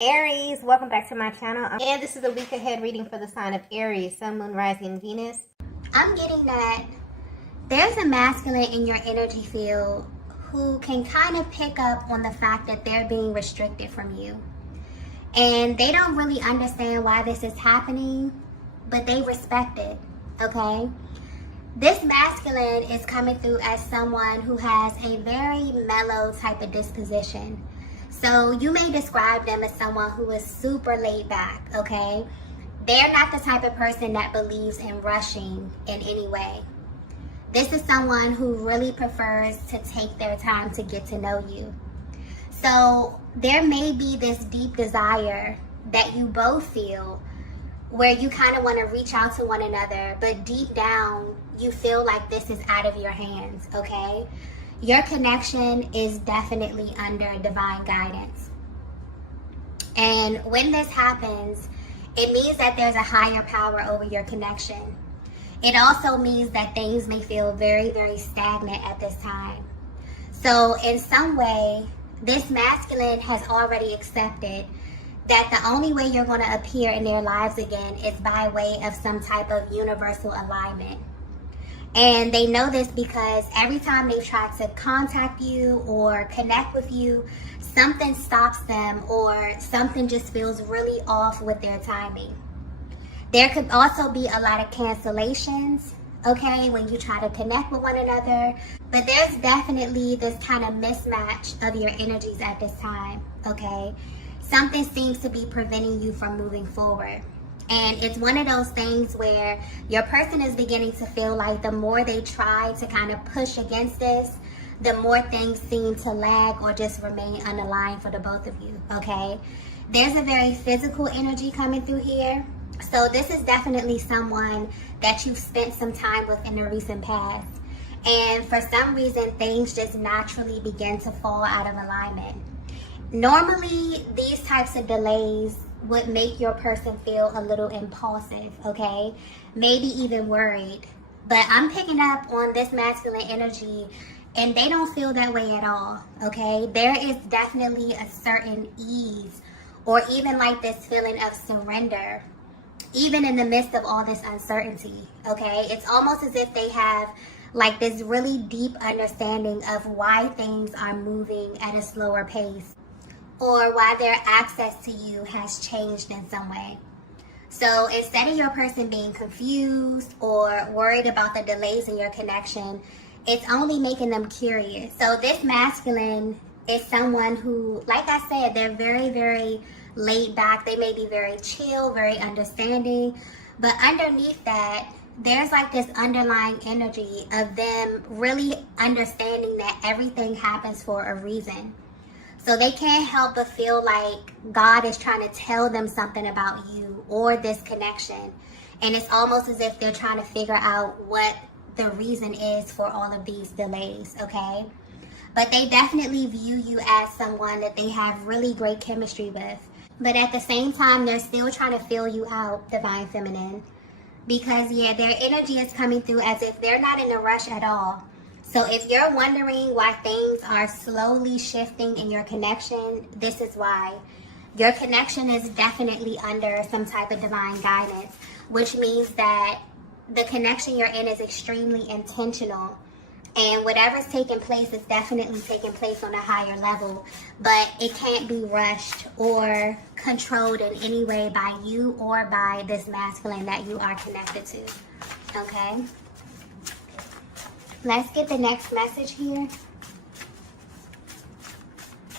Aries, welcome back to my channel. And this is a week ahead reading for the sign of Aries, Sun, Moon, Rising, and Venus. I'm getting that there's a masculine in your energy field who can kind of pick up on the fact that they're being restricted from you. And they don't really understand why this is happening, but they respect it, okay? This masculine is coming through as someone who has a very mellow type of disposition. So you may describe them as someone who is super laid back, okay? They're not the type of person that believes in rushing in any way. This is someone who really prefers to take their time to get to know you. So there may be this deep desire that you both feel where you kind of want to reach out to one another, but deep down you feel like this is out of your hands, okay? Your connection is definitely under divine guidance. And when this happens, it means that there's a higher power over your connection. It also means that things may feel very, very stagnant at this time. So in some way, this masculine has already accepted that the only way you're going to appear in their lives again is by way of some type of universal alignment. And they know this because every time they've tried to contact you or connect with you, something stops them or something just feels really off with their timing. There could also be a lot of cancellations, okay, when you try to connect with one another. But there's definitely this kind of mismatch of your energies at this time, okay? Something seems to be preventing you from moving forward. And it's one of those things where your person is beginning to feel like the more they try to kind of push against this, the more things seem to lag or just remain unaligned for the both of you, okay? There's a very physical energy coming through here. So this is definitely someone that you've spent some time with in the recent past. And for some reason, things just naturally begin to fall out of alignment. Normally, these types of delays would make your person feel a little impulsive, okay? Maybe even worried. But I'm picking up on this masculine energy and they don't feel that way at all, okay? There is definitely a certain ease or even like this feeling of surrender, even in the midst of all this uncertainty, okay? It's almost as if they have like this really deep understanding of why things are moving at a slower pace, or why their access to you has changed in some way. So instead of your person being confused or worried about the delays in your connection, it's only making them curious. So this masculine is someone who, like I said, they're very, very laid back. They may be very chill, very understanding, but underneath that, there's like this underlying energy of them really understanding that everything happens for a reason. So they can't help but feel like God is trying to tell them something about you or this connection. And it's almost as if they're trying to figure out what the reason is for all of these delays, okay? But they definitely view you as someone that they have really great chemistry with. But at the same time, they're still trying to feel you out, Divine Feminine. Because, yeah, their energy is coming through as if they're not in a rush at all. So if you're wondering why things are slowly shifting in your connection, this is why. Your connection is definitely under some type of divine guidance, which means that the connection you're in is extremely intentional. And whatever's taking place is definitely taking place on a higher level, but it can't be rushed or controlled in any way by you or by this masculine that you are connected to, okay? Let's get the next message here.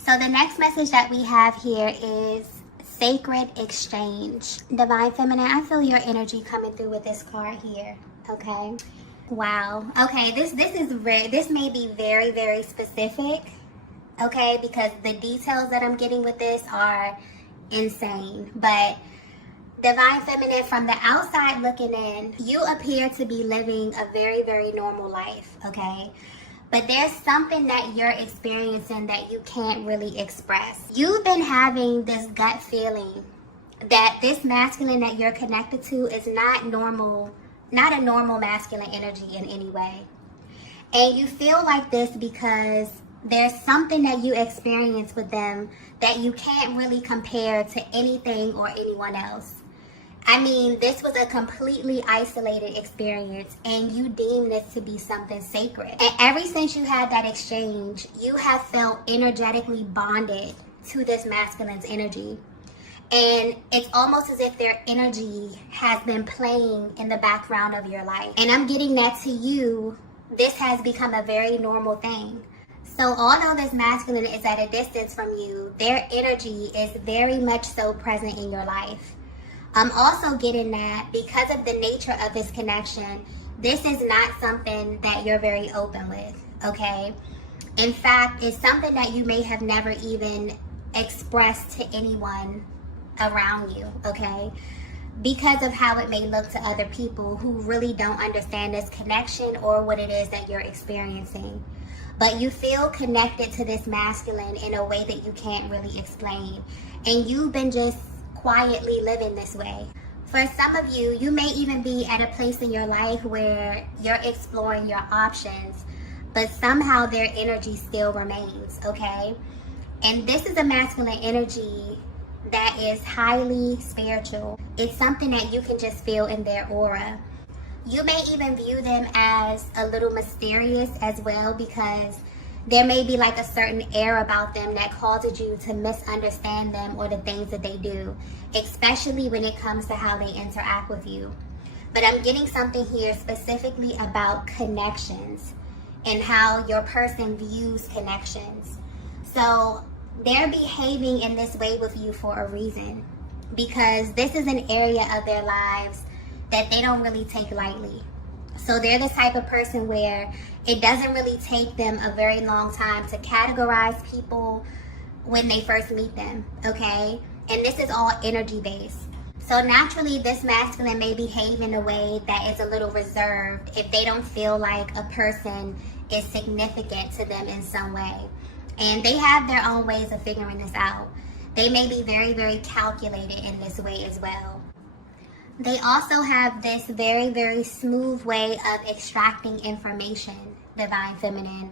So the next message that we have here is sacred exchange. Divine Feminine, I feel your energy coming through with this card here, okay? Wow. Okay, this may be very, very specific, okay? Because the details that I'm getting with this are insane. But Divine Feminine, from the outside looking in, you appear to be living a very, very normal life, okay? But there's something that you're experiencing that you can't really express. You've been having this gut feeling that this masculine that you're connected to is not normal, not a normal masculine energy in any way. And you feel like this because There's something that you experience with them that you can't really compare to anything or anyone else. I mean, this was a completely isolated experience, and you deem this to be something sacred. And ever since you had that exchange, you have felt energetically bonded to this masculine's energy. And it's almost as if their energy has been playing in the background of your life. And I'm getting that to you, this has become a very normal thing. So although this masculine is at a distance from you, their energy is very much so present in your life. I'm also getting that because of the nature of this connection, this is not something that you're very open with, okay? In fact, it's something that you may have never even expressed to anyone around you, okay? Because of how it may look to other people who really don't understand this connection or what it is that you're experiencing. But you feel connected to this masculine in a way that you can't really explain. And you've been just quietly living this way. For some of you, you may even be at a place in your life where you're exploring your options, but somehow their energy still remains, okay? And this is a masculine energy that is highly spiritual. It's something that you can just feel in their aura. You may even view them as a little mysterious as well, because there may be like a certain air about them that causes you to misunderstand them or the things that they do, especially when it comes to how they interact with you. But I'm getting something here specifically about connections and how your person views connections. So they're behaving in this way with you for a reason, because this is an area of their lives that they don't really take lightly. So they're the type of person where it doesn't really take them a very long time to categorize people when they first meet them, okay? And this is all energy based. So naturally, this masculine may behave in a way that is a little reserved if they don't feel like a person is significant to them in some way. And they have their own ways of figuring this out. They may be very, very calculated in this way as well. They also have this very, very smooth way of extracting information, Divine Feminine.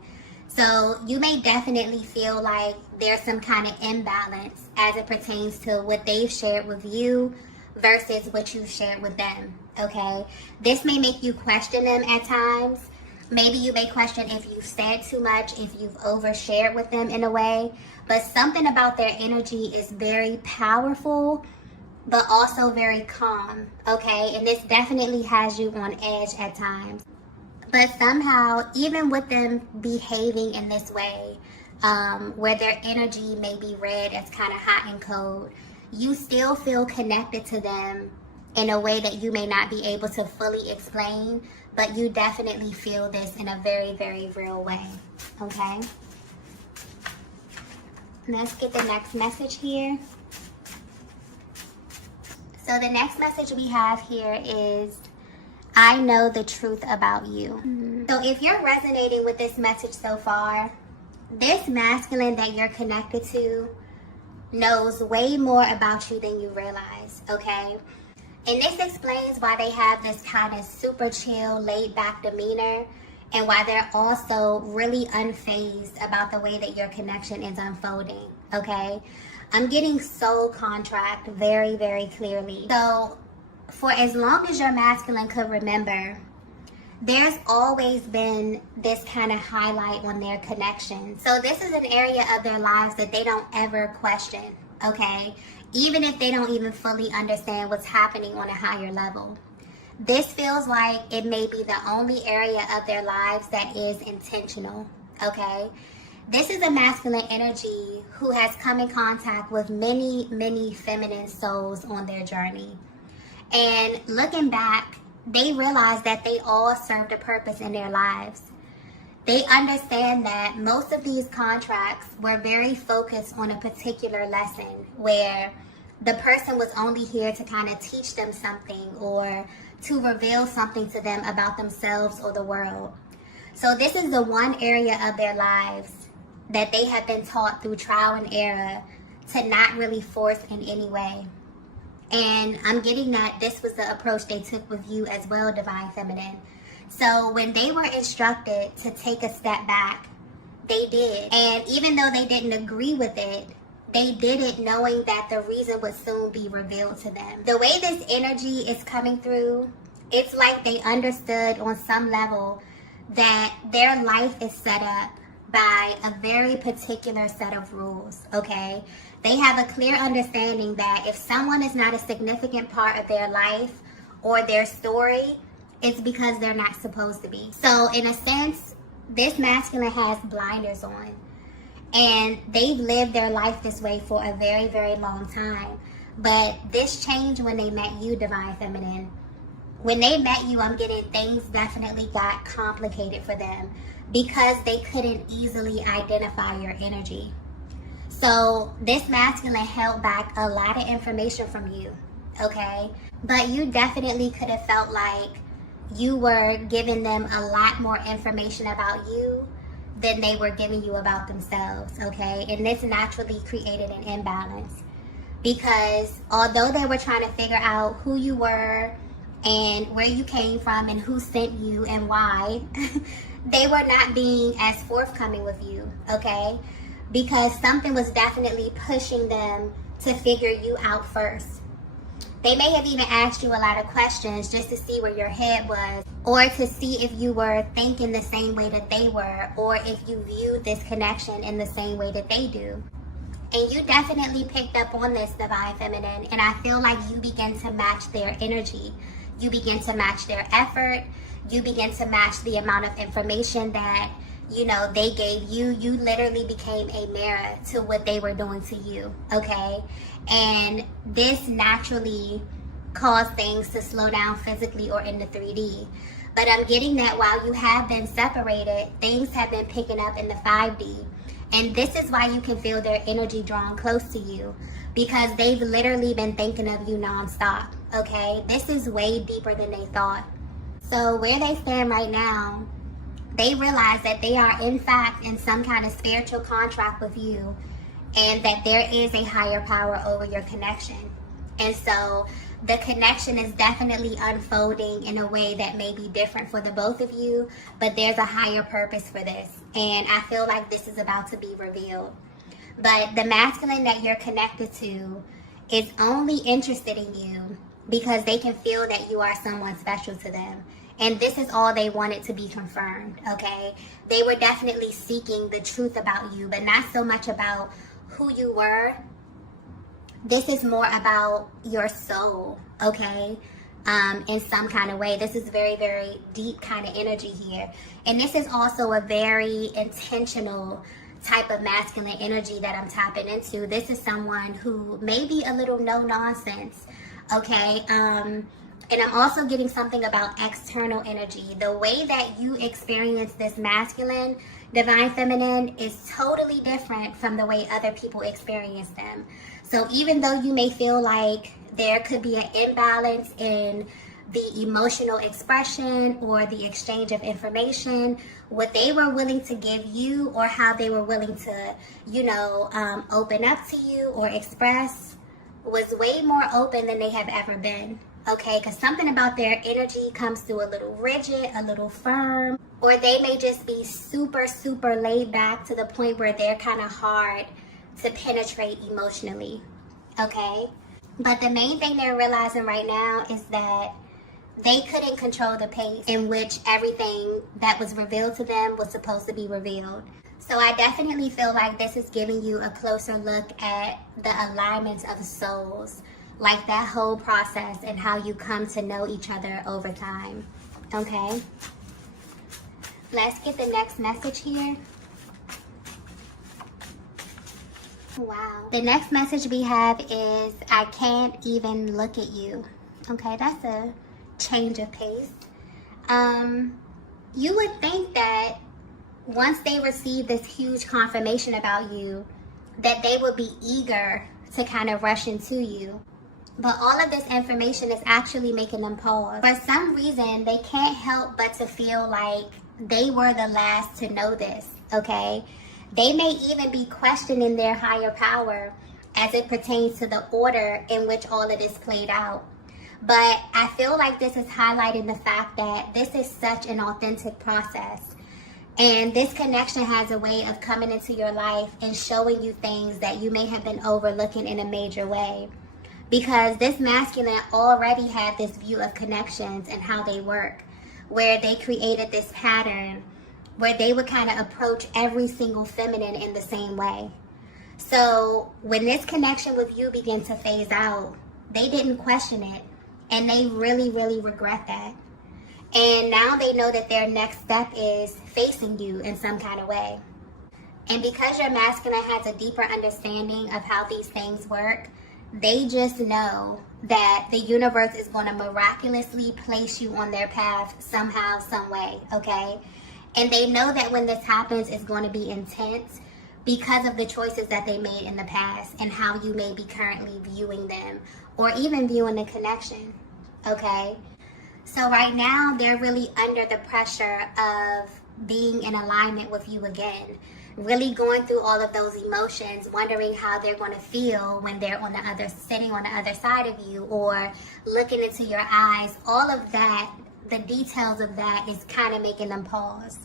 So you may definitely feel like there's some kind of imbalance as it pertains to what they've shared with you versus what you've shared with them, okay? This may make you question them at times. Maybe you may question if you've said too much, if you've overshared with them in a way. But something about their energy is very powerful, but also very calm, okay? And this definitely has you on edge at times. But somehow, even with them behaving in this way, where their energy may be read as kind of hot and cold, you still feel connected to them in a way that you may not be able to fully explain, but you definitely feel this in a very, very real way, okay? Let's get the next message here. So the next message we have here is, I know the truth about you. So if you're resonating with this message so far, this masculine that you're connected to knows way more about you than you realize, okay? And this explains why they have this kind of super chill, laid back demeanor, and why they're also really unfazed about the way that your connection is unfolding, okay? I'm getting soul contract very, very clearly. So for as long as your masculine could remember, there's always been this kind of highlight on their connection. So this is an area of their lives that they don't ever question, okay? Even if they don't even fully understand what's happening on a higher level. This feels like it may be the only area of their lives that is intentional, okay? This is a masculine energy who has come in contact with many, many feminine souls on their journey. And looking back, they realize that they all served a purpose in their lives. They understand that most of these contracts were very focused on a particular lesson where the person was only here to kind of teach them something or to reveal something to them about themselves or the world. So this is the one area of their lives that they have been taught through trial and error to not really force in any way. And I'm getting that this was the approach they took with you as well, Divine Feminine. So when they were instructed to take a step back, they did. And even though they didn't agree with it, they did it knowing that the reason would soon be revealed to them. The way this energy is coming through, it's like they understood on some level that their life is set up by a very particular set of rules, okay? They have a clear understanding that if someone is not a significant part of their life or their story, it's because they're not supposed to be. So in a sense, this masculine has blinders on. And they've lived their life this way for a very, very long time. But this changed when they met you, Divine Feminine. When they met you, I'm getting things definitely got complicated for them because they couldn't easily identify your energy. So this masculine held back a lot of information from you, okay? But you definitely could have felt like you were giving them a lot more information about you than they were giving you about themselves, okay? And this naturally created an imbalance because although they were trying to figure out who you were and where you came from and who sent you and why, they were not being as forthcoming with you, okay? Because something was definitely pushing them to figure you out first. They may have even asked you a lot of questions just to see where your head was, or to see if you were thinking the same way that they were, or if you viewed this connection in the same way that they do. And you definitely picked up on this, Divine Feminine, and I feel like you begin to match their energy. You begin to match their effort. You begin to match the amount of information that, you know, they gave you. You literally became a mirror to what they were doing to you, okay? And this naturally caused things to slow down physically or in the 3D. But I'm getting that while you have been separated, things have been picking up in the 5D. And this is why you can feel their energy drawn close to you, because they've literally been thinking of you nonstop, okay? This is way deeper than they thought. So where they stand right now, they realize that they are in fact in some kind of spiritual contract with you, and that there is a higher power over your connection. And so the connection is definitely unfolding in a way that may be different for the both of you, but there's a higher purpose for this. And I feel like this is about to be revealed. But the masculine that you're connected to is only interested in you because they can feel that you are someone special to them. And this is all they wanted to be confirmed, okay? They were definitely seeking the truth about you, but not so much about who you were. This is more about your soul, okay? In some kind of way. This is very, very deep kind of energy here. And this is also a very intentional type of masculine energy that I'm tapping into. This is someone who may be a little no nonsense, okay? And I'm also getting something about external energy. The way that you experience this masculine, Divine Feminine, is totally different from the way other people experience them. So even though you may feel like there could be an imbalance in the emotional expression or the exchange of information, what they were willing to give you or how they were willing to, you know, open up to you or express was way more open than they have ever been. Okay, because something about their energy comes through a little rigid, a little firm, or they may just be super, super laid back to the point where they're kind of hard to penetrate emotionally, okay? But the main thing they're realizing right now is that they couldn't control the pace in which everything that was revealed to them was supposed to be revealed. So I definitely feel like this is giving you a closer look at the alignment of souls, like that whole process and how you come to know each other over time, okay? Let's get the next message here. Wow. The next message we have is, I can't even look at you. Okay, that's a change of pace. You would think that once they receive this huge confirmation about you, that they would be eager to kind of rush into you. But all of this information is actually making them pause. For some reason, they can't help but to feel like they were the last to know this, okay? They may even be questioning their higher power as it pertains to the order in which all of this played out. But I feel like this is highlighting the fact that this is such an authentic process. And this connection has a way of coming into your life and showing you things that you may have been overlooking in a major way. Because this masculine already had this view of connections and how they work, where they created this pattern where they would kind of approach every single feminine in the same way. So when this connection with you began to phase out, they didn't question it, and they really, really regret that. And now they know that their next step is facing you in some kind of way. And because your masculine has a deeper understanding of how these things work, they just know that the universe is going to miraculously place you on their path somehow, some way, okay? And they know that when this happens, it's going to be intense because of the choices that they made in the past and how you may be currently viewing them or even viewing the connection, okay? So right now, they're really under the pressure of being in alignment with you again, really going through all of those emotions, wondering how they're going to feel when they're sitting on the other side of you or looking into your eyes. All of that, the details of that is kind of making them pause,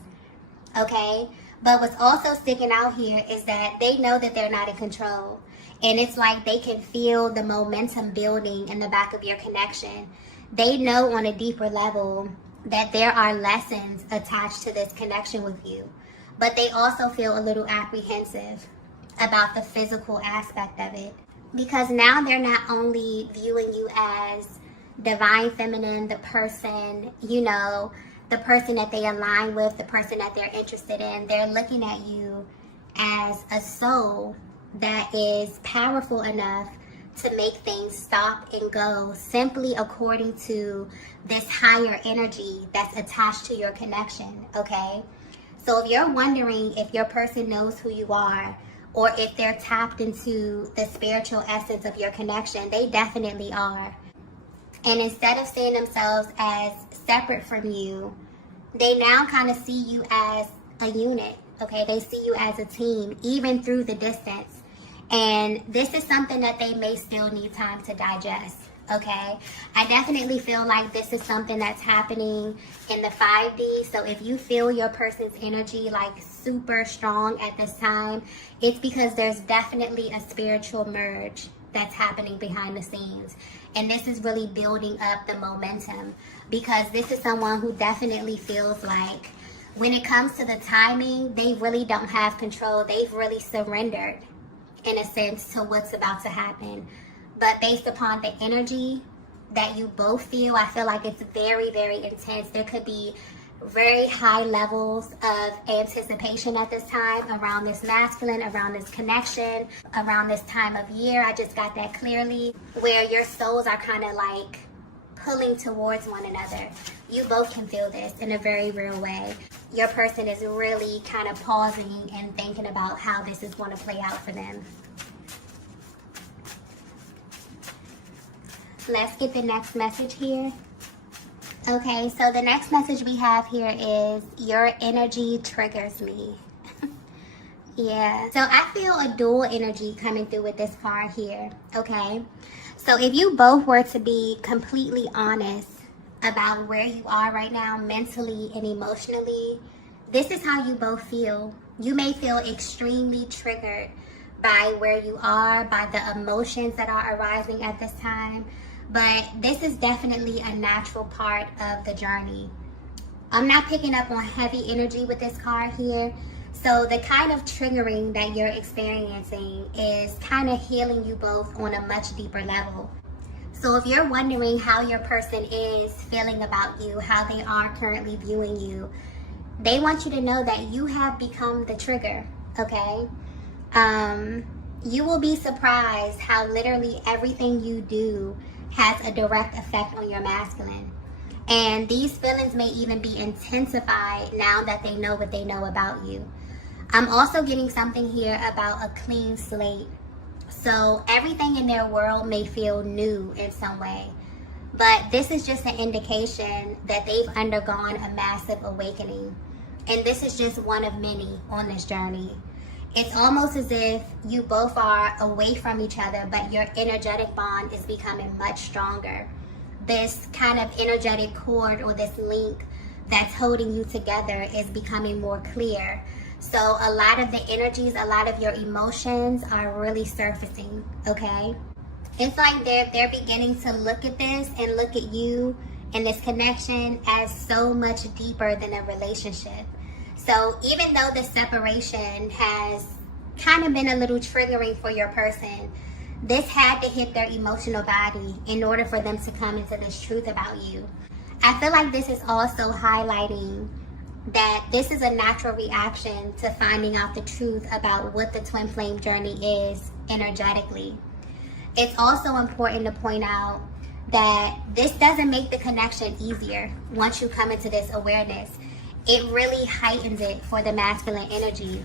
okay? But what's also sticking out here is that they know that they're not in control. And it's like they can feel the momentum building in the back of your connection. They know on a deeper level that there are lessons attached to this connection with you. But they also feel a little apprehensive about the physical aspect of it. Because now they're not only viewing you as divine feminine, the person, the person that they align with, the person that they're interested in. They're looking at you as a soul that is powerful enough to make things stop and go simply according to this higher energy that's attached to your connection, okay? So if you're wondering if your person knows who you are or if they're tapped into the spiritual essence of your connection, they definitely are. And instead of seeing themselves as separate from you, they now kind of see you as a unit, okay? They see you as a team, even through the distance. And this is something that they may still need time to digest, okay? I definitely feel like this is something that's happening in the 5D. So if you feel your person's energy like super strong at this time, it's because there's definitely a spiritual merge that's happening behind the scenes. And this is really building up the momentum because this is someone who definitely feels like when it comes to the timing, they really don't have control. They've really surrendered in a sense to what's about to happen. But based upon the energy that you both feel, I feel like it's very, very intense. There could be very high levels of anticipation at this time around this masculine, around this connection, around this time of year. I just got that clearly, where your souls are kind of like pulling towards one another. You both can feel this in a very real way. Your person is really kind of pausing and thinking about how this is going to play out for them. Let's get the next message here. Okay, so the next message we have here is, your energy triggers me. Yeah, so I feel a dual energy coming through with this card here, okay? So if you both were to be completely honest about where you are right now, mentally and emotionally, this is how you both feel. You may feel extremely triggered by where you are, by the emotions that are arising at this time. But this is definitely a natural part of the journey. I'm not picking up on heavy energy with this card here. So the kind of triggering that you're experiencing is kind of healing you both on a much deeper level. So if you're wondering how your person is feeling about you, how they are currently viewing you, they want you to know that you have become the trigger, okay? You will be surprised how literally everything you do has a direct effect on your masculine. And these feelings may even be intensified now that they know what they know about you. I'm also getting something here about a clean slate. So everything in their world may feel new in some way. But this is just an indication that they've undergone a massive awakening. And this is just one of many on this journey. It's almost as if you both are away from each other, but your energetic bond is becoming much stronger. This kind of energetic cord or this link that's holding you together is becoming more clear. So a lot of the energies, a lot of your emotions are really surfacing, okay? It's like they're beginning to look at this and look at you and this connection as so much deeper than a relationship. So even though the separation has kind of been a little triggering for your person, this had to hit their emotional body in order for them to come into this truth about you. I feel like this is also highlighting that this is a natural reaction to finding out the truth about what the twin flame journey is energetically. It's also important to point out that this doesn't make the connection easier once you come into this awareness. It really heightens it for the masculine energy.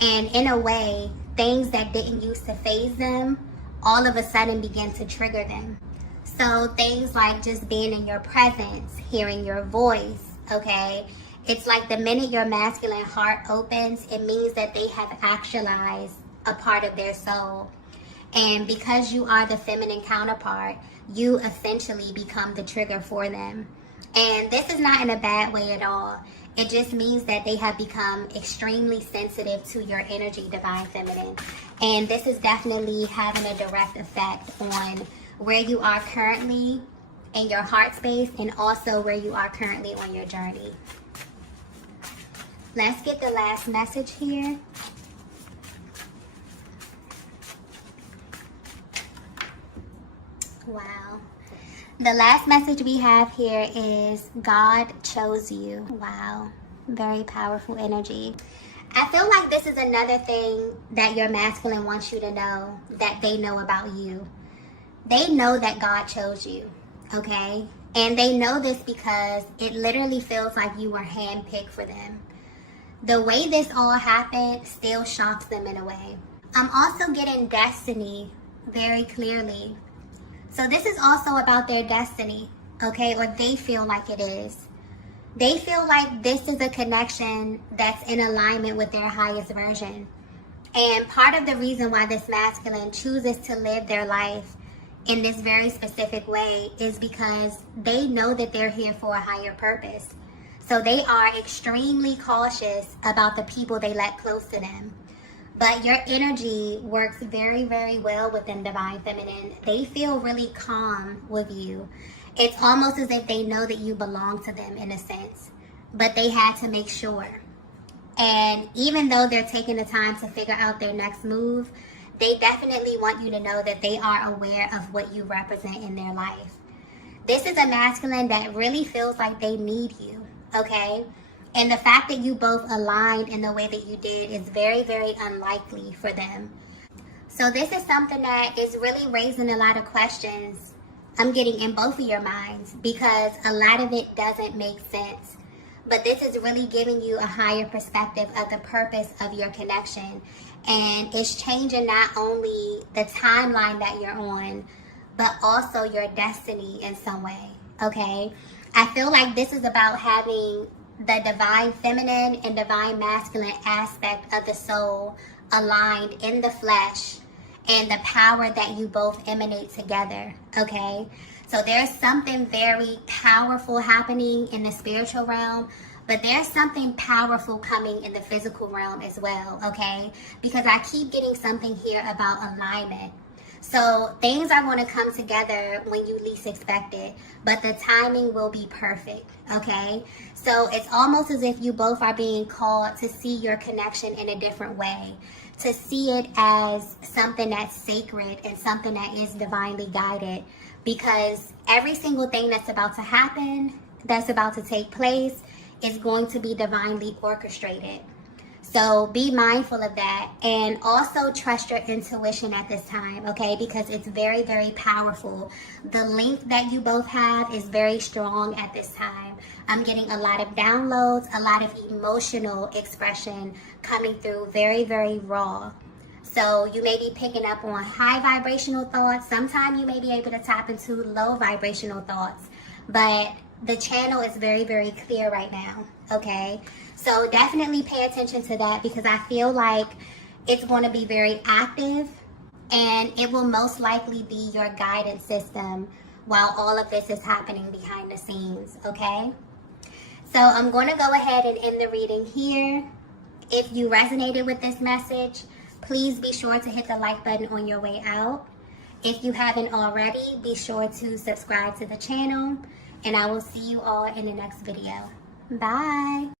And in a way, things that didn't used to faze them all of a sudden begin to trigger them. So things like just being in your presence, hearing your voice, okay? It's like the minute your masculine heart opens, it means that they have actualized a part of their soul. And because you are the feminine counterpart, you essentially become the trigger for them. And this is not in a bad way at all. It just means that they have become extremely sensitive to your energy, divine feminine. And this is definitely having a direct effect on where you are currently in your heart space and also where you are currently on your journey. Let's get the last message here. Wow. The last message we have here is God chose you. Wow. Very powerful energy. I feel like this is another thing that your masculine wants you to know that they know about you. They know that God chose you, okay? And they know this because it literally feels like you were handpicked for them. The way this all happened still shocks them in a way. I'm also getting destiny very clearly. So this is also about their destiny, okay? Or they feel like it is. They feel like this is a connection that's in alignment with their highest version. And part of the reason why this masculine chooses to live their life in this very specific way is because they know that they're here for a higher purpose. So they are extremely cautious about the people they let close to them. But your energy works very, very well within divine feminine. They feel really calm with you. It's almost as if they know that you belong to them in a sense, but they had to make sure. And even though they're taking the time to figure out their next move, they definitely want you to know that they are aware of what you represent in their life. This is a masculine that really feels like they need you, okay? And the fact that you both aligned in the way that you did is very, very unlikely for them. So this is something that is really raising a lot of questions I'm getting in both of your minds, because a lot of it doesn't make sense. But this is really giving you a higher perspective of the purpose of your connection. And it's changing not only the timeline that you're on, but also your destiny in some way, okay? I feel like this is about having the divine feminine and divine masculine aspect of the soul aligned in the flesh and the power that you both emanate together, okay? So there's something very powerful happening in the spiritual realm, but there's something powerful coming in the physical realm as well, okay? Because I keep getting something here about alignment. So things are going to come together when you least expect it, but the timing will be perfect, okay? So it's almost as if you both are being called to see your connection in a different way, to see it as something that's sacred and something that is divinely guided, because every single thing that's about to happen, that's about to take place, is going to be divinely orchestrated. So be mindful of that, and also trust your intuition at this time, okay? Because it's very, very powerful. The link that you both have is very strong at this time. I'm getting a lot of downloads, a lot of emotional expression coming through, very, very raw. So you may be picking up on high vibrational thoughts. Sometimes you may be able to tap into low vibrational thoughts, but the channel is very, very clear right now, okay? So definitely pay attention to that, because I feel like it's going to be very active, and it will most likely be your guidance system while all of this is happening behind the scenes, okay? So I'm going to go ahead and end the reading here. If you resonated with this message, please be sure to hit the like button on your way out. If you haven't already, be sure to subscribe to the channel, and I will see you all in the next video. Bye.